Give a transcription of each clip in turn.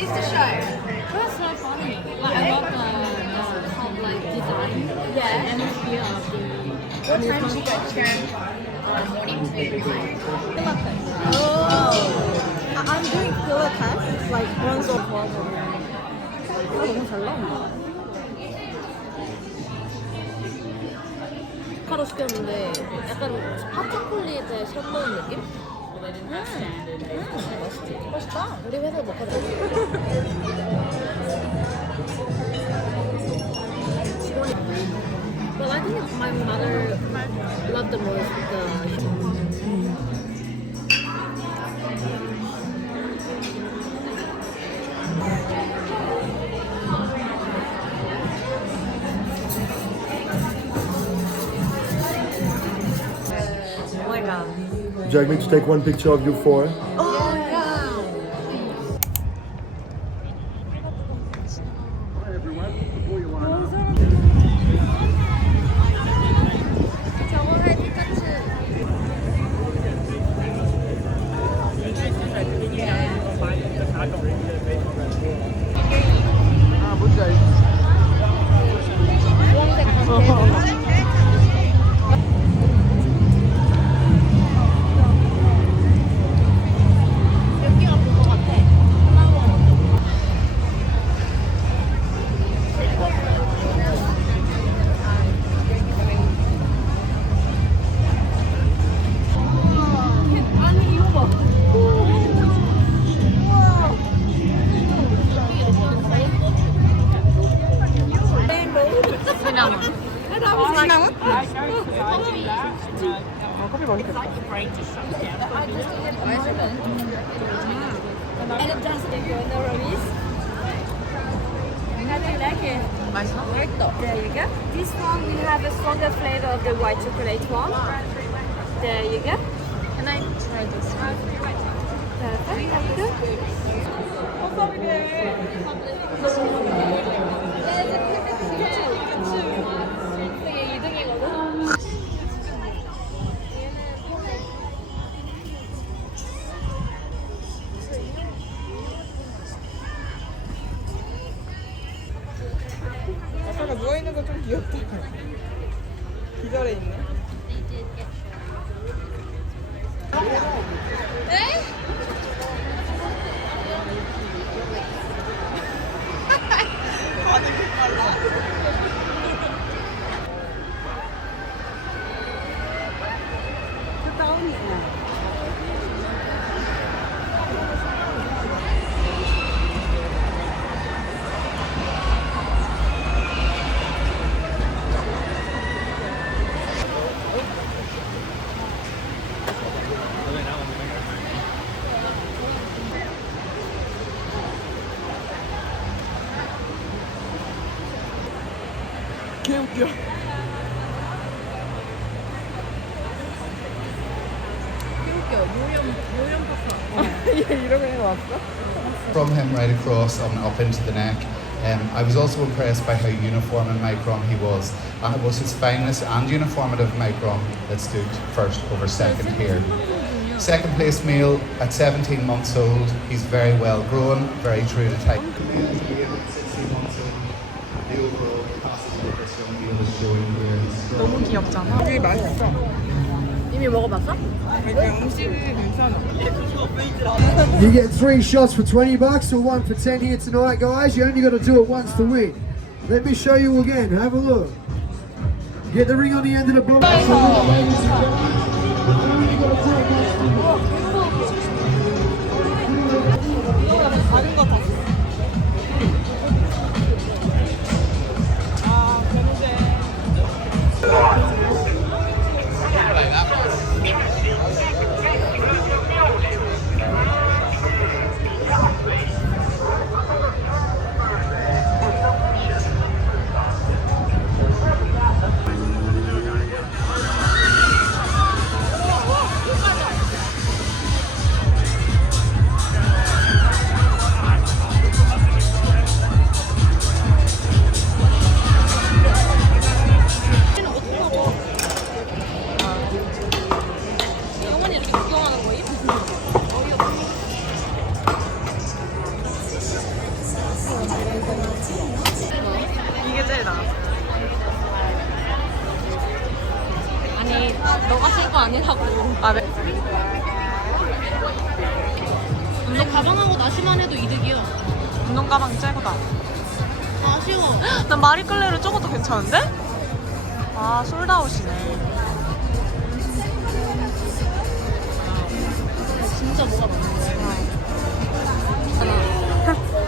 Please to show. That's so funny. Like, I love the top like design. Yeah. And the feel of the. What time do you go turn morning to night? I'm doing filler tests like once or twice a week. 너무 잘 나온다. 카로 시켰는데 약간 핫초콜릿에 셔 넣은 느낌? 맛있지? 맛있다. 우리 회사 먹거든. Well, I think my mother loved the most the. Oh my god. Would you like me to take one picture of you four? Oh yeah. 저번에 피카츄. 아, 뭔지 알지? 주황색 컨테이너. 여기가 본것 같아. 하나만 먼저. 아니 이거 봐. 우와. 시나몬. 시나몬? 커피 맛있겠다. And it does give you no worries. How do you like it? 맛있어? There you go. This one will have a stronger flavor of the white chocolate one. There you go. Can I try this one? Perfect. There you go. 그게 2등이거든? 아빠가 누워있는 거 좀 귀엽다. 기절해 있네. 반응이 빨라. 개 웃겨. 얘 이러고 있는 거 왔어? From him right across and up into the neck. I was also impressed by how uniform and micron he was, and it was his fineness and uniformity of micron that stood first over second here. Second place male at 17 months old. He's very well grown, very true to type. 16 months old. The overall capacity of this young male is showing here. 너무 귀엽잖아. 되게 맛있어. 이미 먹어봤어? 되게 음식이 괜찮아. You get 3 shots for $20 or 1 for 10 here tonight, guys. You only got to do it once to win. Let me show you again. Have a look. Get the ring on the end of the bottle. 다른 거 다. 아, 되는데. 아니 너가 쓸 거 아니라고. 아, 네. 근데 가방하고 나시만 해도 이득이야. 운동 가방 째고다. 아쉬워. 난 마리끌레르 저것도 괜찮은데? 아, 솔드아웃이네. 진짜 뭐가 많아.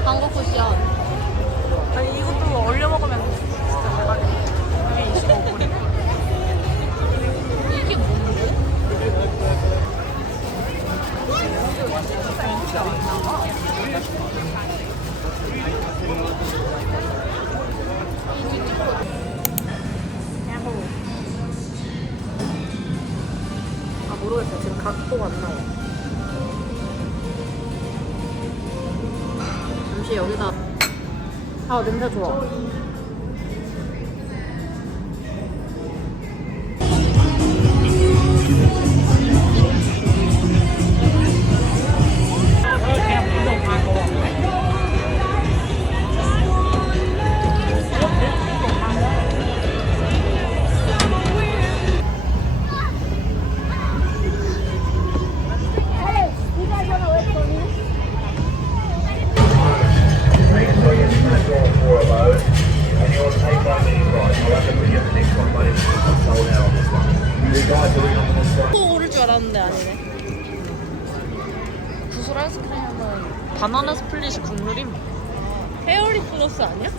한국 쿠션. 아니, 이것도 얼려 먹으면 진짜 대박이네. 이게 25불이네. 이게 뭔데? 아, 모르겠어요. 지금 각도가 안 나와. 잠시 여기다. 아, 냄새 좋아. 또 오를 줄 알았는데 아니네. 구슬 아이스크림은 바나나 스플릿이 국룰임. 헤어리 플러스 아니야?